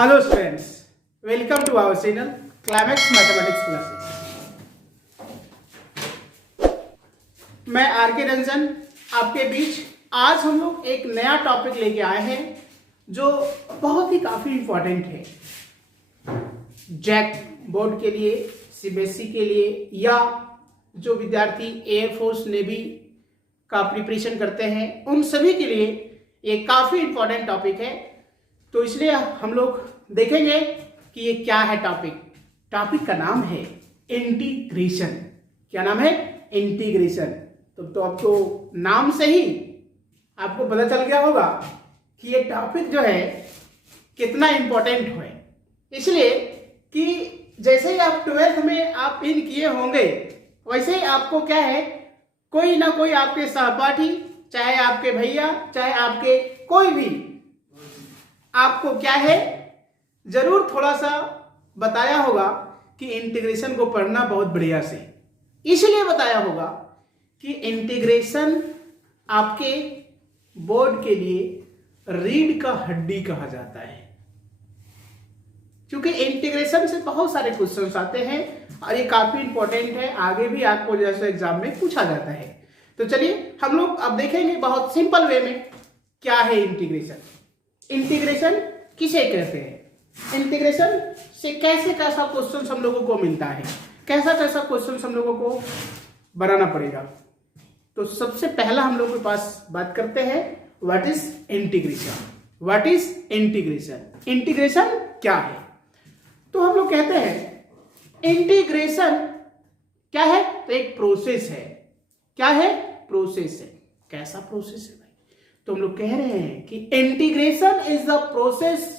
Hello students, welcome to our channel climax mathematics classes. मैं R K Ranjan आपके बीच। आज हम लोग एक नया टॉपिक लेके आए हैं जो बहुत ही काफी इंपॉर्टेंट है जैक बोर्ड के लिए, सीबीएसई के लिए, या जो विद्यार्थी एयरफोर्स नेवी का प्रिपरेशन करते हैं उन सभी के लिए ये काफी इंपॉर्टेंट टॉपिक है। तो इसलिए हम लोग देखेंगे कि ये क्या है टॉपिक। टॉपिक का नाम है इंटीग्रेशन। क्या नाम है? इंटीग्रेशन। तो आपको नाम से ही आपको पता चल गया होगा कि ये टॉपिक जो है कितना इंपॉर्टेंट है। इसलिए कि जैसे ही आप 12th में आप इन किए होंगे वैसे ही आपको क्या है, कोई ना कोई आपके सहपाठी, चाहे आपके भैया, चाहे आपके कोई भी, आपको क्या है जरूर थोड़ा सा बताया होगा कि इंटीग्रेशन को पढ़ना बहुत बढ़िया से। इसलिए बताया होगा कि इंटीग्रेशन आपके बोर्ड के लिए रीढ़ का हड्डी कहा जाता है, क्योंकि इंटीग्रेशन से बहुत सारे क्वेश्चंस आते हैं और ये काफी इंपॉर्टेंट है। आगे भी आपको जैसे एग्जाम में पूछा जाता है। तो चलिए हम लोग अब देखेंगे बहुत सिंपल वे में क्या है इंटीग्रेशन। इंटीग्रेशन किसे कहते हैं? इंटीग्रेशन से कैसे कैसा क्वेश्चन हम लोगों को मिलता है, कैसा कैसा क्वेश्चन हम लोगों को बनाना पड़ेगा। तो सबसे पहला हम लोग के पास बात करते हैं what is integration. What is integration? Integration क्या है? तो हम लोग कहते हैं इंटीग्रेशन क्या है? तो एक प्रोसेस है। क्या है? प्रोसेस है। कैसा प्रोसेस है? तो हम लोग कह रहे हैं कि integration is the process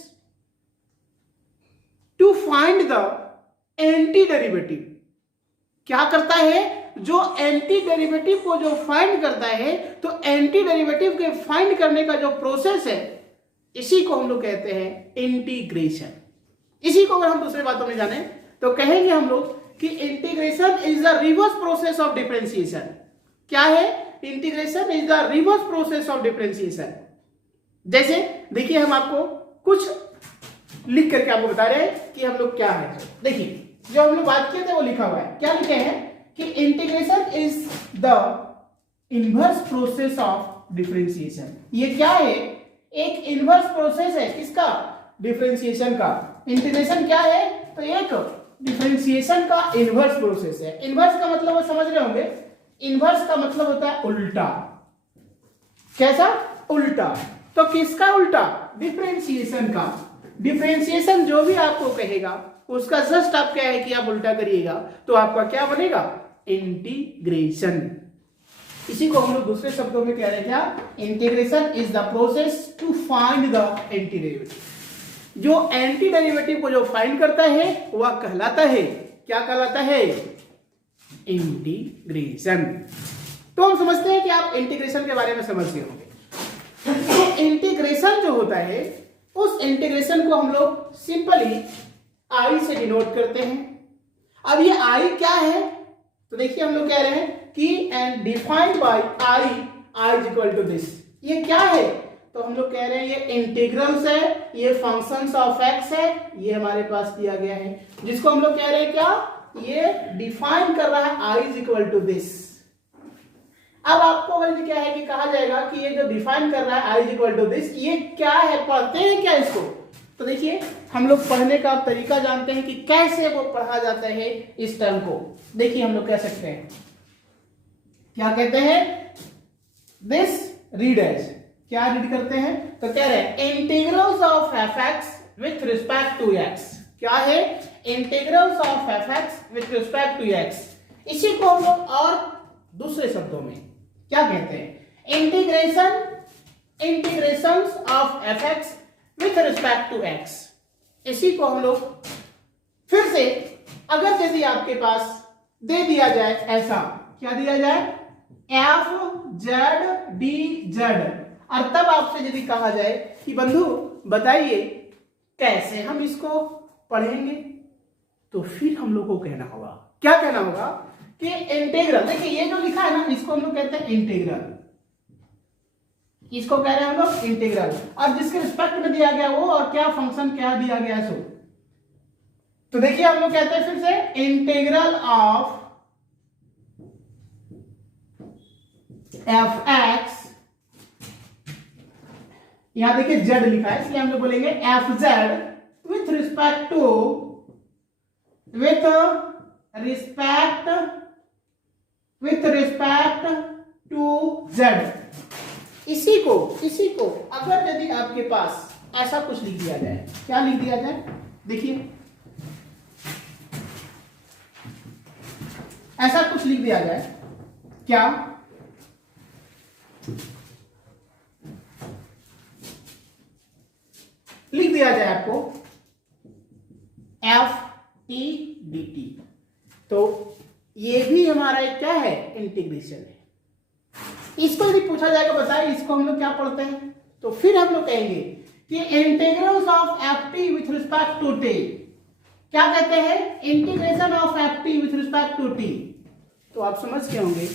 to find the anti derivative. क्या करता है? जो एंटी डेरिवेटिव को जो फाइंड करता है, तो एंटी डेरिवेटिव के फाइंड करने का जो प्रोसेस है इसी को हम लोग कहते हैं इंटीग्रेशन। इसी को अगर हम दूसरी बातों में जाने तो कहेंगे हम लोग कि integration is the reverse process of differentiation. क्या है? Integration is the reverse process of differentiation. जैसे देखिए, हम आपको कुछ लिख करके आपको बता रहे हैं कि हम लोग क्या है। देखिए, जो हम लोग बात किए थे वो लिखा हुआ है। क्या लिखे हैं कि integration is the inverse process of differentiation. ये क्या है? एक इनवर्स प्रोसेस है। किसका? डिफरेंशिएशन का। इंटीग्रेशन क्या है? तो एक डिफरेंशिएशन का इनवर्स प्रोसेस है। इनवर्स का मतलब वो समझ रहे होंगे। इनवर्स का मतलब होता है उल्टा। कैसा? उल्टा। तो किसका उल्टा? डिफरेंशिएशन का। डिफरेंशिएशन जो भी आपको कहेगा उसका जस्ट आप क्या है कि आप उल्टा करिएगा तो आपका क्या बनेगा? इंटीग्रेशन। इसी को हम लोग दूसरे शब्दों में कह रहे हैं क्या? Integration is the process to find the anti derivative. जो एंटी डेरिवेटिव को जो फाइंड करता है वह कहलाता है, क्या कहलाता है? इंटीग्रेशन। तो हम समझते हैं कि आप इंटीग्रेशन के बारे में समझ गए होंगे। तो इंटीग्रेशन जो होता है उस इंटीग्रेशन को हम लोग सिंपली आई से डिनोट करते हैं। अब ये आई क्या है? तो देखिए, हम लोग कह रहे हैं कि and defined by I is equal to this. ये क्या है? तो हम लोग कह रहे हैं ये इंटीग्रल्स है, ये फंक्शंस ऑफ एक्स है, ये हमारे पास दिया गया है, जिसको हम लोग कह रहे हैं क्या? ये डिफाइन कर रहा है आई इज इक्वल टू दिस। अब आपको अगर क्या है कि कहा जाएगा कि ये जो डिफाइन कर रहा है आई इज इक्वल टू दिस, ये क्या है? पढ़ते हैं क्या इसको? तो देखिए, हम लोग पढ़ने का तरीका जानते हैं कि कैसे वो पढ़ा जाता है इस टर्म को। देखिए, हम लोग कह सकते हैं, क्या कहते हैं? This read as. क्या रीड करते हैं? तो कह रहे हैं integrals of F X with respect to X. क्या है? Integrals of F X with respect to X. इसी को हम लोग और दूसरे शब्दों में क्या कहते हैं? Integrations of F X with respect to X. इसी को हम लोग फिर से अगर यदि आपके पास दे दिया जाए ऐसा, क्या दिया जाए? एफ जेड डी जेड, और तब आपसे यदि कहा जाए कि बंधु बताइए कैसे हम इसको पढ़ेंगे, तो फिर हम लोग को कहना होगा, क्या कहना होगा? कि इंटीग्रल। देखिए, ये जो लिखा है ना, इसको हम लोग कहते हैं इंटीग्रल। इसको कह रहे हैं हम लोग इंटीग्रल, और जिसके रिस्पेक्ट में दिया गया वो और क्या फंक्शन क्या दिया गया सो। तो देखिए हम लोग कहते हैं फिर से इंटीग्रल ऑफ एफ एक्स, यहां देखिए जेड लिखा है इसलिए हम लोग बोलेंगे F Z with respect to Z. इसी को अगर यदि आपके पास ऐसा कुछ लिख दिया जाए, क्या लिख दिया जाए, देखिए ऐसा कुछ लिख दिया जाए, क्या लिख दिया जाए आपको एफ टी डी टी, तो ये भी हमारा एक क्या है, इंटीग्रेशन है। इसको यदि पूछा जाएगा बताइए इसको हम लोग क्या पढ़ते हैं, तो फिर हम लोग कहेंगे कि integrals of F T with respect to T, क्या कहते हैं, integration of F T with respect to T. तो आप समझ के होंगे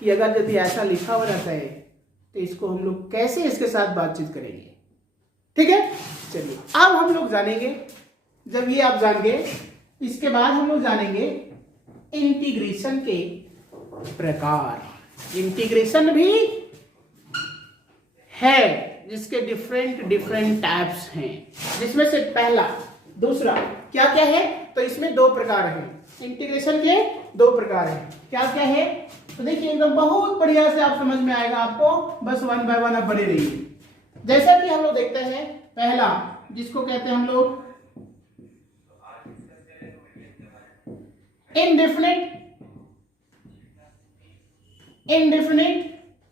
कि अगर यदि ऐसा लिखा हुआ रहता है तो इसको हम लोग कैसे इसके साथ बातचीत करेंगे। ठीक है, चलिए अब हम लोग जानेंगे, जब ये आप जान गए इसके बाद हम लोग जानेंगे इंटीग्रेशन के प्रकार। इंटीग्रेशन भी है जिसके डिफरेंट टाइप्स हैं, जिसमें से पहला दूसरा क्या क्या है, तो इसमें दो प्रकार हैं, इंटीग्रेशन के दो प्रकार हैं, क्या क्या है, तो देखिए एकदम बहुत बढ़िया से आप समझ में आएगा आपको, बस वन बाय वन आप बने रहिए। जैसा कि हम लोग देखते हैं पहला जिसको कहते हैं हम लोग इनडेफिनिट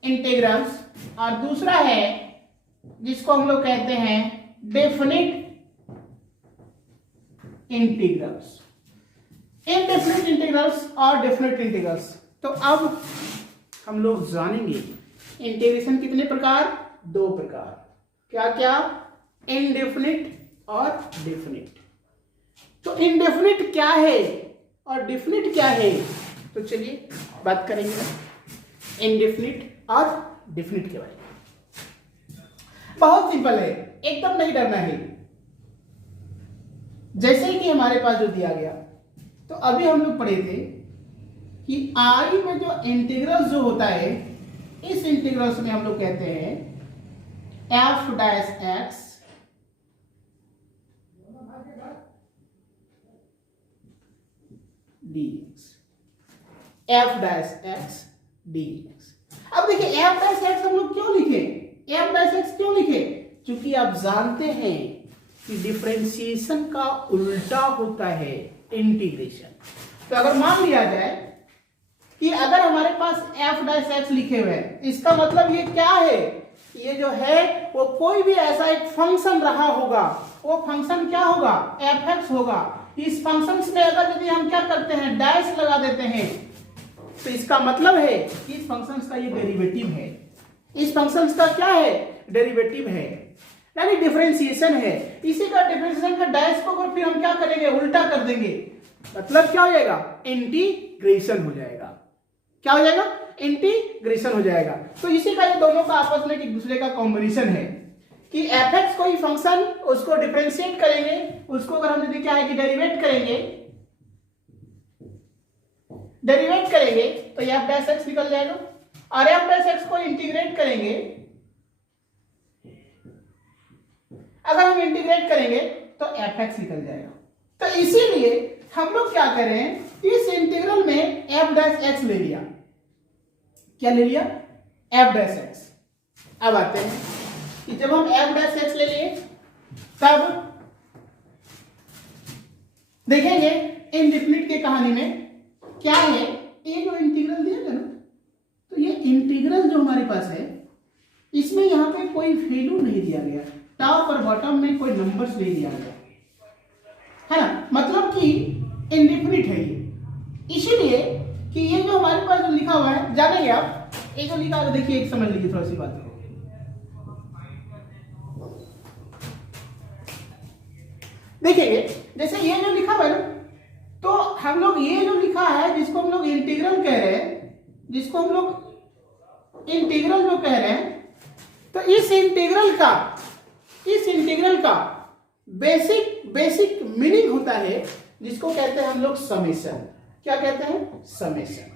इंटीग्रल्स, और दूसरा है जिसको हम लोग कहते हैं डेफिनिट इंटीग्रल्स। इनडेफिनिट इंटीग्रल्स और डेफिनिट इंटीग्रल्स। तो अब हम लोग जानेंगे इंटीग्रेशन कितने प्रकार, दो प्रकार, क्या क्या, इनडेफिनिट और डेफिनिट। तो इनडेफिनिट क्या है और डेफिनिट क्या है, तो चलिए बात करेंगे इनडेफिनिट और डेफिनिट के बारे में। बहुत सिंपल है, एकदम नहीं डरना है। जैसे कि हमारे पास जो दिया गया, तो अभी हम लोग पढ़े थे कि आई में जो इंटीग्रल जो होता है, इस इंटीग्रल्स में हम लोग कहते हैं F dash x dx, F dash x dx। अब देखिए एफ डैश एक्स हम लोग क्यों लिखे, एफ डैश एक्स क्यों लिखे, क्योंकि आप जानते हैं कि डिफरेंशिएशन का उल्टा होता है इंटीग्रेशन। तो अगर मान लिया जाए कि अगर हमारे पास एफ डैश एक्स लिखे हुए हैं, इसका मतलब ये क्या है, ये जो है वो कोई भी ऐसा एक फंक्शन रहा होगा, वो फंक्शन क्या होगा, एफ एक्स होगा। इस फंक्शन में अगर यदि हम क्या करते हैं, डैश लगा देते हैं, तो इसका मतलब है कि इस फंक्शन का ये डेरिवेटिव है, इस फंक्शन का क्या है, डेरिवेटिव है, यानी डिफरेंशिएशन है। इसी का डिफरेंशिएशन का डैश को फिर हम क्या करेंगे, उल्टा कर देंगे, मतलब क्या हो जाएगा, इंटीग्रेशन हो जाएगा। क्या हो जाएगा, इंटीग्रेशन हो जाएगा। तो इसी का ये दोनों का आपस में एक दूसरे का कॉम्बिनेशन है कि एफ एक्स कोई फंक्शन, उसको डिफरेंशिएट करेंगे, उसको अगर हम यदि क्या है कि डेरिवेट करेंगे तो एफ डैश एक्स निकल जाएगा, और एफ डैश एक्स को इंटीग्रेट करेंगे, अगर हम इंटीग्रेट करेंगे तो एफ एक्स निकल जाएगा। तो इसीलिए हम लोग क्या करें, इस इंटीग्रल में एफ डैश एक्स ले लिया, क्या ले लिया, एफ डैश एक्स। अब आते हैं कि जब हम एफ डैश एक्स ले लिए तब देखेंगे इनडेफिनिट की कहानी में क्या है, ये जो इंटीग्रल दिया गया ना, तो ये इंटीग्रल जो हमारे पास है इसमें यहां पे कोई वैल्यू नहीं दिया गया, टॉप और बॉटम में कोई नंबर्स नहीं दिया गया है ना, मतलब कि इनडेफिनिट है ये। इसीलिए कि ये जो हमारे पास जो लिखा हुआ है, जानेंगे आप, ये जो लिखा है देखिए, एक समझ लीजिए थोड़ा सी बात को। देखिएंगे जैसे ये जो लिखा हुआ है ना, तो हम लोग ये जो लिखा है जिसको हम लोग इंटीग्रल कह रहे हैं, जिसको हम लोग इंटीग्रल जो कह रहे हैं, तो इस इंटीग्रल का बेसिक मीनिंग होता है जिसको कहते हैं हम लोग समेशन। क्या कहते हैं? समेशन।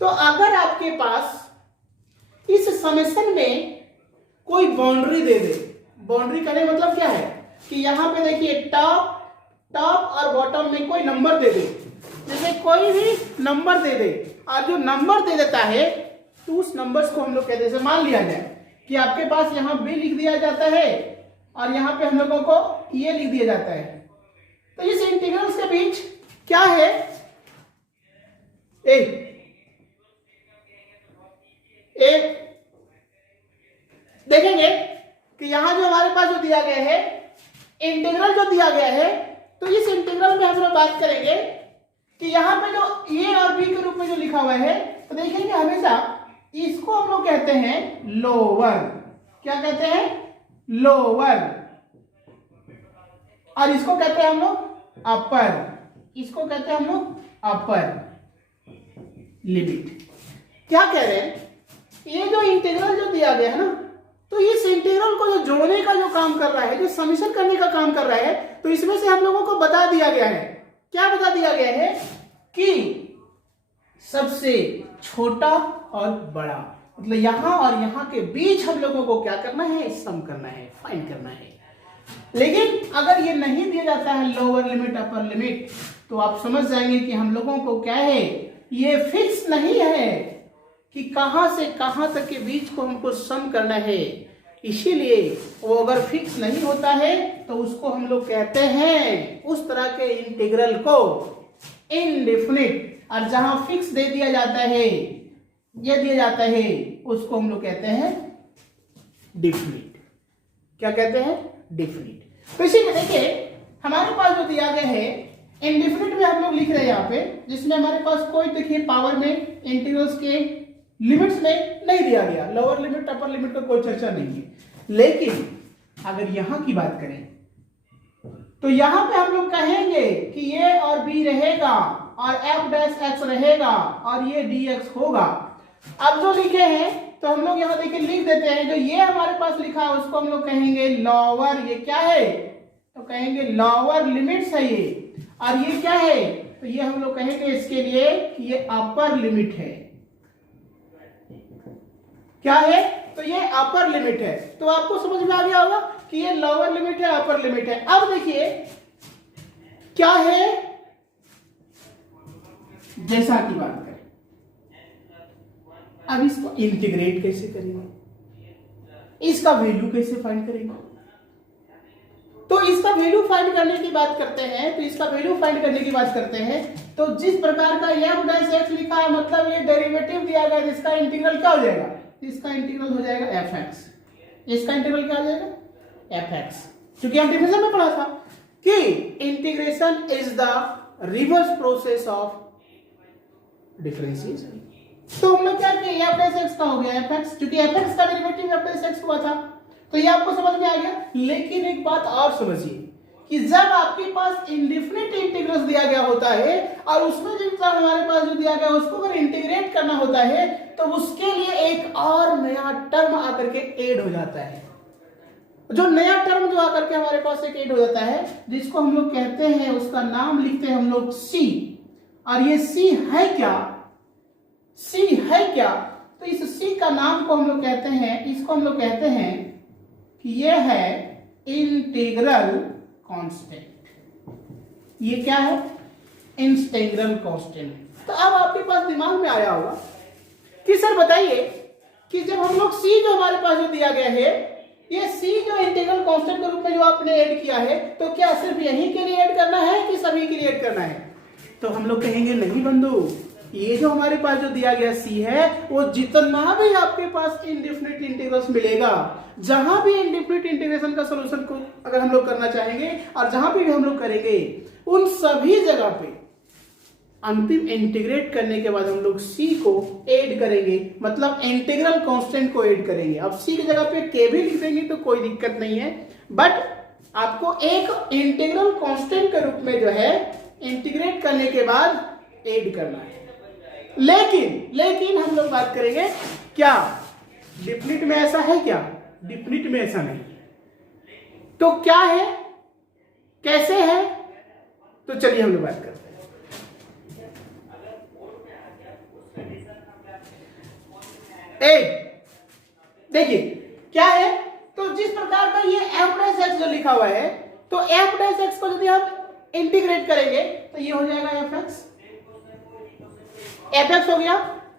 तो अगर आपके पास इस समेशन में कोई बाउंड्री दे दे, बाउंड्री करने मतलब क्या है कि यहां पे देखिए टॉप और बॉटम में कोई नंबर दे दे, जैसे कोई भी नंबर दे दे, और जो नंबर दे देता है तो उस नंबर्स को हम लोग कहते हैं, जैसे मान लिया जाए कि आपके पास यहाँ बी लिख दिया जाता है और यहाँ पे हम लोगों को ये लिख दिया जाता है, तो इस इंटीग्रल्स के बीच क्या है? एक देखेंगे कि यहां जो हमारे पास जो दिया गया है, इंटीग्रल जो दिया गया है, तो इस इंटीग्रल में हम लोग बात करेंगे कि यहां पे जो ए और बी के रूप में जो लिखा हुआ है, तो देखेंगे हमेशा इसको हम लोग कहते हैं लोअर। क्या कहते हैं? लोअर। और इसको कहते हैं हम लोग अपर। इसको कहते हैं हम लोग अपर लिमिट। क्या कह रहे हैं? ये जो इंटीग्रल जो दिया गया है ना, तो इस इंटीग्रल को जो जोड़ने का जो काम कर रहा है, जो समेशन करने का काम कर रहा है, तो इसमें से हम लोगों को बता दिया गया है, क्या बता दिया गया है कि सबसे छोटा और बड़ा, मतलब यहां और यहां के बीच हम लोगों को क्या करना है? सम करना है, फाइंड करना है। लेकिन अगर ये नहीं दिया जाता है लोअर लिमिट अपर लिमिट, तो आप समझ जाएंगे कि हम लोगों को क्या है, ये फिक्स नहीं है कि कहां से कहां तक के बीच को हमको सम करना है। इसीलिए वो अगर फिक्स नहीं होता है तो उसको हम लोग कहते हैं, उस तरह के इंटीग्रल को इनडेफिनिट। और जहां फिक्स दे दिया जाता है, ये दिया जाता है, उसको हम लोग कहते हैं डिफिनिट। क्या कहते हैं? डिफिनिट। तो इसीलिए देखिए हमारे पास जो दिया गया है इनडेफिनिट में हम लोग लिख रहे हैं यहाँ पे, जिसमें हमारे पास कोई देखिए पावर में इंटीग्रल्स के लिमिट्स में नहीं दिया गया, लोअर लिमिट अपर लिमिट का कोई चर्चा नहीं है। लेकिन अगर यहां की बात करें तो यहां पे हम लोग कहेंगे कि ये और बी रहेगा और एफ डैश एक्स रहेगा और ये डी एक्स होगा। अब जो लिखे हैं तो हम लोग यहाँ देखिए लिख देते हैं, जो ये हमारे पास लिखा है उसको हम लोग कहेंगे लोअर। ये क्या है? तो कहेंगे लोअर लिमिट्स है ये। और ये क्या है? तो ये हम लोग कहेंगे इसके लिए कि ये अपर लिमिट है। क्या है? तो ये अपर लिमिट है। तो आपको समझ में आ गया होगा कि ये लोअर लिमिट है, अपर लिमिट है। अब देखिए क्या है, जैसा की बात करें, अब इसको इंटीग्रेट कैसे करेंगे, इसका वैल्यू कैसे फाइंड करेंगे? तो इसका वैल्यू फाइंड करने की बात करते हैं, तो जिस प्रकार का एफ डैश एक्स लिखा है, मतलब ये डेरिवेटिव दिया गया, इसका इंटीग्रल क्या हो जाएगा? इसका इंटीग्रल हो जाएगा एफ एक्स। इसका इंटीग्रल क्या हो जाएगा? F x. क्योंकि हम डिफिनेशन में पढ़ा था कि integration is the reverse process of differentiation. तो हम लोग क्या किए, एफ डैश एक्स का हो गया एफ एक्स, क्योंकि एफ एक्स का डेरिवेटिव एफ डैश एक्स हुआ था। तो ये आपको समझ में आ गया। लेकिन एक बात और समझिए कि जब आपके पास इंडेफिनिट इंटीग्रल्स दिया गया होता है और उसमें जितना हमारे पास जो दिया गया उसको अगर इंटीग्रेट करना होता है, तो उसके लिए एक और नया टर्म आकर के ऐड हो जाता है। जो नया टर्म जो आकर के हमारे पास एक ऐड हो जाता है, जिसको हम लोग कहते हैं, उसका नाम लिखते हैं हम लोग सी। और ये सी है क्या? सी है क्या? तो इस सी का नाम को हम लोग कहते हैं, इसको हम लोग कहते हैं कि ये है इंटीग्रल कांस्टेंट। ये क्या है? Integral constant. तो अब आपके पास दिमाग में आया होगा कि सर बताइए कि जब हम लोग सी जो हमारे पास जो दिया गया है, ये सी जो इंटीग्रल कांस्टेंट के रूप में जो आपने ऐड किया है, तो क्या सिर्फ यहीं के लिए ऐड करना है कि सभी के लिए ऐड करना है? तो हम लोग कहेंगे नहीं बंधु, ये जो हमारे पास जो दिया गया सी है, वो जितना भी आपके पास इनडेफिनिट इंटीग्रल्स मिलेगा, जहां भी इनडेफिनिट इंटीग्रेशन का सॉल्यूशन को अगर हम लोग करना चाहेंगे और जहां भी हम लोग करेंगे, उन सभी जगह पे अंतिम इंटीग्रेट करने के बाद हम लोग सी को ऐड करेंगे, मतलब इंटीग्रल कांस्टेंट को ऐड करेंगे। अब सी की जगह पे के भी लिख देंगे तो कोई दिक्कत नहीं है, बट आपको एक इंटीग्रल कांस्टेंट के रूप में जो है इंटीग्रेट करने के बाद ऐड करना है। लेकिन हम लोग बात करेंगे क्या डिफिनिट में ऐसा है क्या? डिफिनिट में ऐसा नहीं। तो क्या है, कैसे है, तो चलिए हम लोग बात करते हैं। देखिए क्या है, तो जिस प्रकार का ये एफ डैश एक्स जो लिखा हुआ है, तो एफ डैश एक्स को यदि हम इंटीग्रेट करेंगे तो ये हो जाएगा एफ एक्स, एफ एक्स हो गया।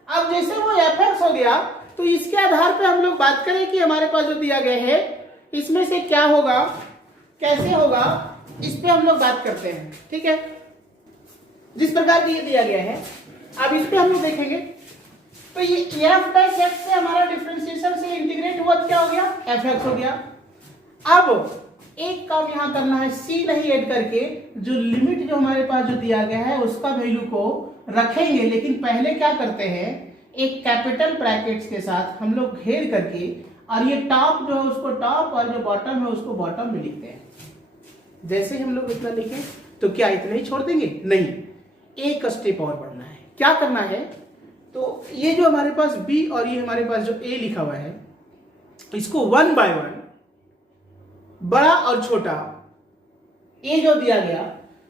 अब जैसे वो एफ एक्स हो गया, तो इसके आधार पे हम लोग बात करें कि हमारे पास जो दिया गया है इसमें से क्या होगा, कैसे होगा, इस पे हम लोग बात करते हैं। ठीक है, जिस प्रकार की ये दिया गया है, अब इस पे हम लोग देखेंगे। तो ये एफ डैश एक्स से हमारा डिफरेंशिएशन से इंटीग्रेट हुआ, क्या हो गया, एफ एक्स हो गया। अब एक काम यहां करना है, सी नहीं ऐड करके जो लिमिट जो हमारे पास जो दिया गया है उसका वैल्यू को रखेंगे, लेकिन पहले क्या करते हैं, एक कैपिटल ब्रैकेट्स के साथ हम लोग घेर करके, और ये टॉप जो है उसको टॉप और जो बॉटम है उसको बॉटम में लिखते हैं। जैसे हम लोग इतना लिखें तो क्या इतना ही छोड़ देंगे, नहीं, एक स्टेप और बढ़ना है। क्या करना है, तो ये जो हमारे पास बी और ये हमारे पास जो ए लिखा हुआ है, इसको 1 बाय 1 बड़ा और छोटा ए जो दिया गया,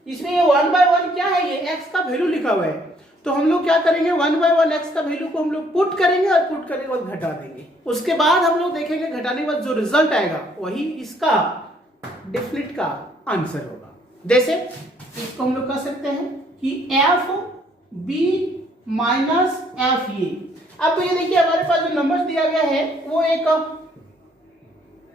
इसमें ये 1 बाय 1 क्या है, ये एक्स का वैल्यू लिखा हुआ है। तो हम लोग क्या करेंगे, 1 बाय 1 एक्स का वैल्यू को हम लोग पुट करेंगे और पुट करने के बाद घटा देंगे। उसके बाद हम लोग देखेंगे घटाने के बाद जो रिजल्ट आएगा वही इसका डिफिनिट का आंसर होगा। जैसे इसको हम लोग कह सकते हैं कि F B minus F A. अब तो ये देखिए हमारे पास जो नंबर दिया गया है वो एक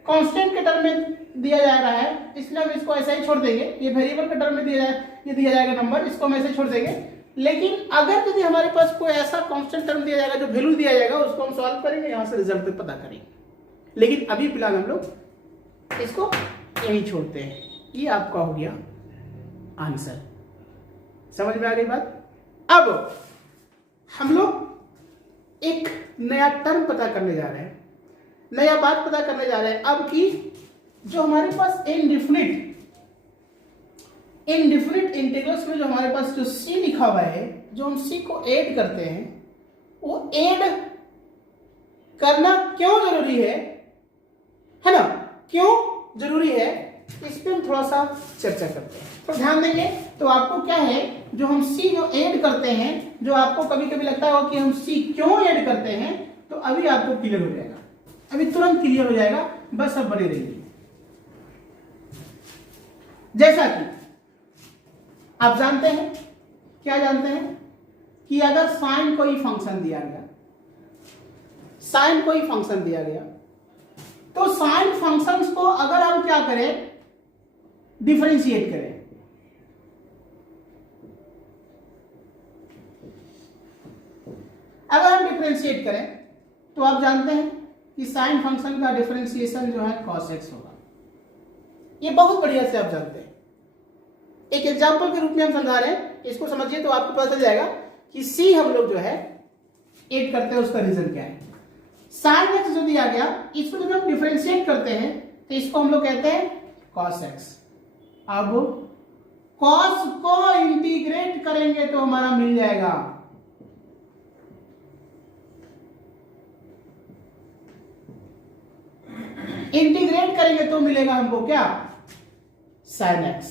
कांस्टेंट के टर्म में दिया जा रहा है, इसलिए हम इसको ऐसा ही छोड़ देंगे। ये वेरिएबल के टर्म में ये दिया जाएगा नंबर, इसको हम ऐसे छोड़ देंगे। लेकिन अगर यदि हमारे पास कोई ऐसा कांस्टेंट टर्म दिया जाएगा जो वैल्यू दिया जाएगा, उसको हम सॉल्व करेंगे, यहां से रिजल्ट पे पता करेंगे। लेकिन अभी फिलहाल हम लोग इसको यही छोड़ते हैं। ये आपका हो गया आंसर। समझ में आ गई बात। अब हम लोग एक नया टर्म पता करने जा रहे हैं, नया बात पता करने जा रहे हैं। अब की जो हमारे पास इनडिफिनिट इंटीग्रल्स में जो हमारे पास जो सी लिखा हुआ है, जो हम सी को ऐड करते हैं, वो ऐड करना क्यों जरूरी है ना, क्यों जरूरी है, इस पे हम थोड़ा सा चर्चा करते हैं। तो ध्यान देंगे तो आपको क्या है, जो हम सी जो ऐड करते हैं, जो आपको कभी कभी लगता होगा कि हम सी क्यों ऐड करते हैं, तो अभी आपको क्लियर हो जाएगा, अभी तुरंत क्लियर हो जाएगा, बस अब बने रहिए। जैसा कि आप जानते हैं, क्या जानते हैं कि अगर साइन कोई फंक्शन दिया गया, साइन कोई फंक्शन दिया गया, तो साइन फंक्शंस को अगर हम क्या करें, डिफरेंशिएट करें, अगर हम डिफरेंशिएट करें तो आप जानते हैं कि साइन फंक्शन का डिफरेंशिएशन जो है cos x होगा। ये बहुत बढ़िया से आप जानते हैं। एक एग्जांपल के रूप में हम समझा रहे हैं, इसको समझिए तो आपको पता चल जाएगा कि सी हम लोग जो है ऐड करते हैं, उसका रीजन क्या है। साइन एक्स जो दिया गया, इसको जब हम डिफरेंशिएट करते हैं तो इसको हम लोग कहते हैं cos x। अब cos को इंटीग्रेट करेंगे तो हमारा मिल जाएगा इंटीग्रेट करेंगे तो मिलेगा हमको क्या, sin x।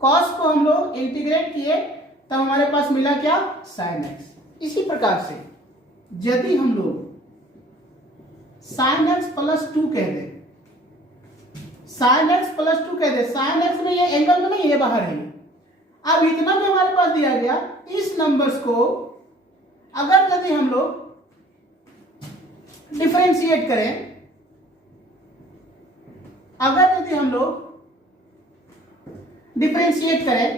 cos को हम लोग इंटीग्रेट किए तब हमारे पास मिला क्या, sin x। इसी प्रकार से यदि हम लोग sin x प्लस 2 कह दे, sin x प्लस 2 कह दे, sin x में ये एंगल में नहीं, ये बाहर है। अब इतना जो हमारे पास दिया गया, इस नंबर्स को अगर यदि हम लोग डिफरेंशिएट करें, अगर यदि हम लोग डिफरेंशिएट करें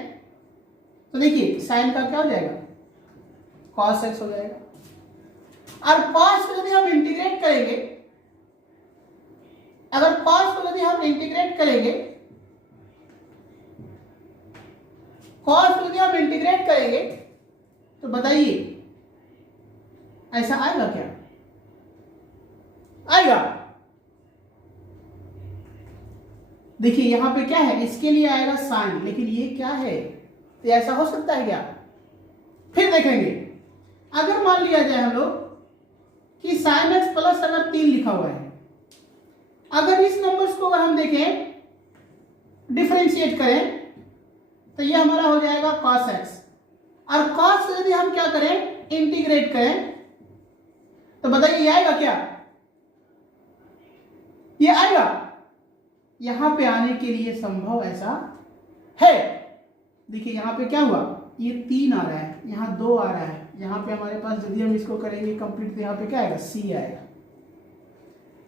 तो देखिए साइन का क्या हो जाएगा, cos x हो जाएगा। और cos को यदि हम इंटीग्रेट करेंगे, अगर cos को यदि हम इंटीग्रेट करेंगे, cos को यदि हम इंटीग्रेट करेंगे तो बताइए ऐसा आएगा क्या, आएगा। देखिए यहां पे क्या है, इसके लिए आएगा साइन, लेकिन ये क्या है, तो ऐसा हो सकता है क्या। फिर देखेंगे अगर मान लिया जाए हम लोग कि sin x प्लस अगर 3 लिखा हुआ है, अगर इस नंबर्स को अगर हम देखें डिफरेंशिएट करें तो ये हमारा हो जाएगा cos x, और cos से यदि हम क्या करें इंटीग्रेट करें तो बताइए ये आएगा क्या? ये आएगा? यहां पे आने के लिए संभव ऐसा है। देखिए यहां पे क्या हुआ, ये 3 आ रहा है, यहाँ 2 आ रहा है, यहाँ पे हमारे पास यदि हम इसको करेंगे कंप्लीट तो यहाँ पे क्या आएगा c आएगा।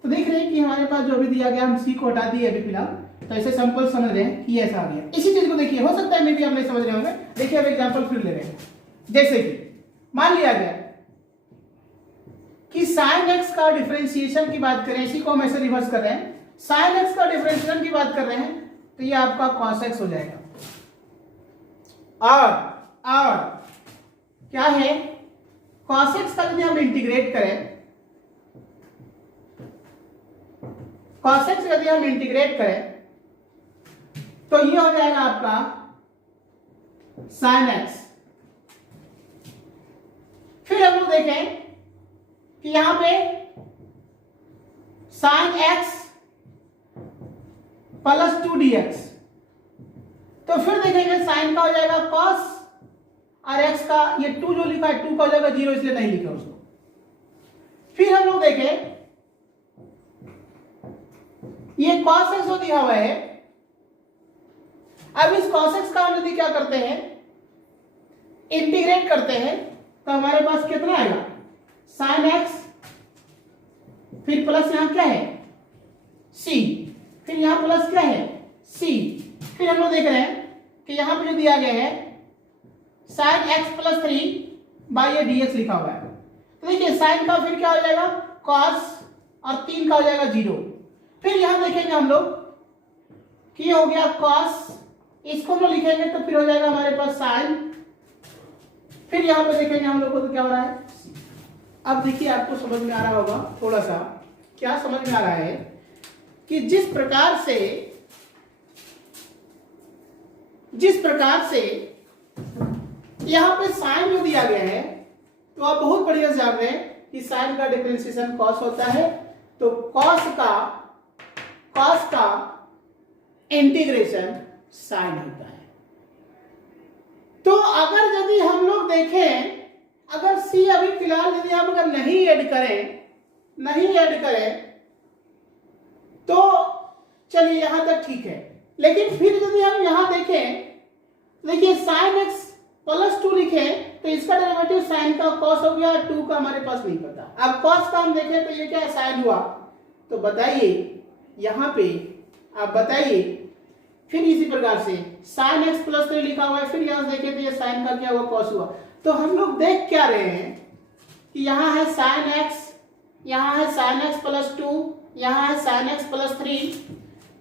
तो देख रहे हैं कि हमारे पास जो भी दिया गया हम c को हटा दिए अभी फिलहाल, तो ऐसे सिंपल समझ रहे हैं कि ऐसा आ गया। इसी चीज को देखिए, हो सकता है मे भी आप नहीं समझ रहे होंगे। देखिए अब एग्जांपल फिर ले रहे हैं। जैसे कि मान लिया गया कि sin x का डिफरेंशिएशन की बात करें, इसी को हम ऐसे रिवर्स कर रहे हैं, sin x का डिफरेंशिएशन की बात कर रहे हैं तो ये आपका cos x हो जाएगा। और क्या है, cos x का यदि हम इंटीग्रेट करें, cos x यदि हम इंटीग्रेट करें तो ये हो जाएगा आपका sin x। फिर हम लोग देखें कि यहां पे sin x प्लस 2dx, तो फिर देखेंगे sin का हो जाएगा cos और x का ये 2 जो लिखा है 2 का हो जाएगा 0, इसलिए नहीं लिखा उसको। फिर हम लोग देखें ये cos x जो दिया हुआ है, अब इस cos x का हम यदि क्या करते हैं इंटीग्रेट करते हैं तो हमारे पास कितना आएगा sin x, फिर प्लस यहां क्या है c, फिर यहां प्लस क्या है c, फिर हम लोग देख रहे हैं कि यहां पे जो दिया गया है sin x plus 3 by dx लिखा हुआ है। तो देखिए sin का फिर क्या हो जाएगा cos और 3 का हो जाएगा 0। फिर यहां देखेंगे हम लोग कि हो गया cos, इसको हम लोग लिखेंगे तो फिर हो जाएगा हमारे पास sin, फिर यहां पे देखेंगे हम लोग को तो क्या हो रहा है। अब देखिए आपको समझ में आ रहा होगा थोड़ा सा, क्या समझ में आ रहा है कि जिस प्रकार से यहां पे sin जो दिया गया है, तो आप बहुत बढ़िया से जान रहे हैं कि sin का डिफरेंशिएशन cos होता है, तो cos का इंटीग्रेशन sin होता है। तो अगर यदि हम लोग देखें, अगर c अभी फिलहाल यदि हम अगर नहीं ऐड करें तो चलिए यहां तक ठीक है, लेकिन फिर यदि हम यहां देखें, देखिए sin x प्लस 2 लिखें तो इसका डेरिवेटिव sin का cos हो गया, 2 का हमारे पास नहीं पता। अब cos का हम देखें तो ये क्या है sin हुआ, तो बताइए यहां पे आप बताइए। फिर इसी प्रकार से sin x प्लस 3 लिखा हुआ है, फिर यहां देखें तो ये sin का क्या हुआ cos हुआ। तो हम लोग देख क्या रहे हैं कि यहां है sin x, यहां है sin x प्लस 2, यहां है sin x प्लस 3,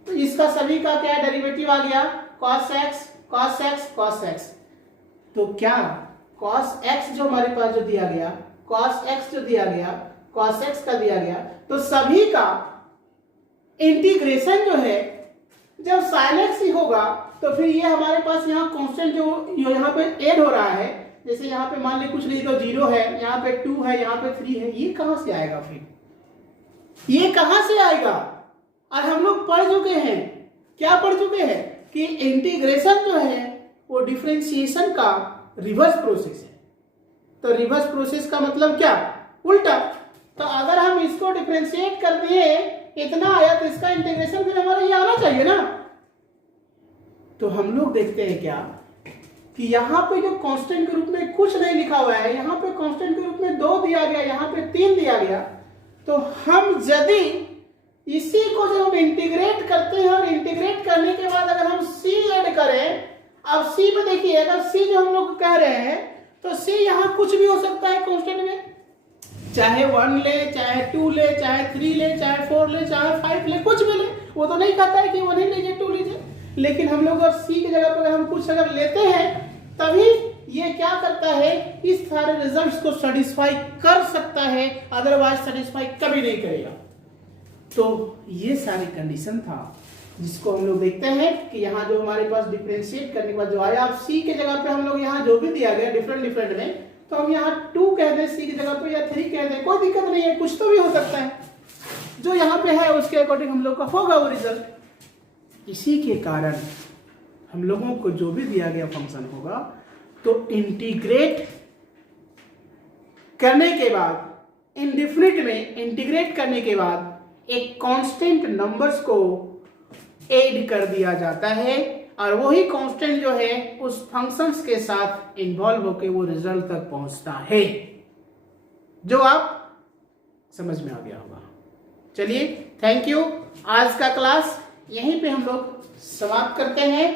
तो इसका सभी का क्या डेरिवेटिव आ गया cos x cos x cos x। तो क्या cos x जो हमारे पास जो दिया गया, cos x जो दिया गया, cos x का दिया गया, तो सभी का इंटीग्रेशन जो है जब sin x ही होगा तो फिर ये हमारे पास यहाँ कांस्टेंट जो यहाँ पे ऐड हो रहा है, जैसे यहाँ पे मान ली कुछ नहीं तो 0 है, यहाँ पे 2 है, यहाँ पे 3 है, ये कहां से आएगा? फिर ये कहां से आएगा? और हम लोग पढ़ चुके हैं, क्या पढ़ चुके हैं कि इंटीग्रेशन जो है वो डिफरेंशिएशन का रिवर्स प्रोसेस है। तो रिवर्स प्रोसेस का मतलब क्या? उल्टा। तो अगर हम इसको डिफरेंशिएट कर दिए, इतना आया तो इसका इंटीग्रेशन फिर हमारा ये आना चाहिए ना। तो हम लोग देखते हैं क्या कि यहाँ पे जो कांस्टेंट के रूप में कुछ नहीं लिखा हुआ है, यहाँ पे कांस्टेंट के रूप में 2 दिया गया, यहाँ पे 3 दिया गया, तो हम यदि इसी को जब हम इंटीग्रेट करते हैं और इंटीग्रेट करने के बाद अगर हम c ऐड करें, अब c पे देखिए, अगर c जो हम लोग कह रहे हैं तो c यहाँ कुछ भी हो सकता है कांस्टेंट में, चाहे 1 ले, चाहे 2 ले, चाहे 3 ले, चाहे 4 ले, चाहे 5 ले, कुछ भी ले। वो तो नहीं कहता है कि 1 ही लीजिए 2 लीजिए, लेकिन हम लोग अगर c की जगह पर हम कुछ अगर लेते हैं तभी ये क्या करता है, इस सारे रिजल्ट्स को सेटिस्फाई कर सकता है, अदरवाइज सेटिस्फाई कभी नहीं करेगा। तो ये सारी कंडीशन था जिसको हम लोग देखते हैं कि यहाँ जो हमारे पास डिफरेंशिएट करने के बाद जो आया, आप c के जगह पे हम लोग यहाँ जो भी दिया गया डिफरेंट में, तो हम यहाँ 2 कह दें c की जगह पे या 3 कह दें, कोई दिक्कत नहीं है, कुछ तो भी हो सकता है। जो यहाँ पे है उसके अकॉर्डिंग हम लोग का होगा वो रिजल्ट। इसी के कारण हम लोगों को जो भी दिया गया फंक्शन होगा तो इंटीग्रेट करने के बाद इंडेफिनिट में इंटीग्रेट करने के बाद एक कांस्टेंट नंबर्स को ऐड कर दिया जाता है और वही कांस्टेंट जो है उस फंक्शंस के साथ इन्वॉल्व होकर वो रिजल्ट तक पहुंचता है, जो आप समझ में आ गया होगा। चलिए थैंक यू। आज का क्लास यहीं पे हम लोग समाप्त करते हैं।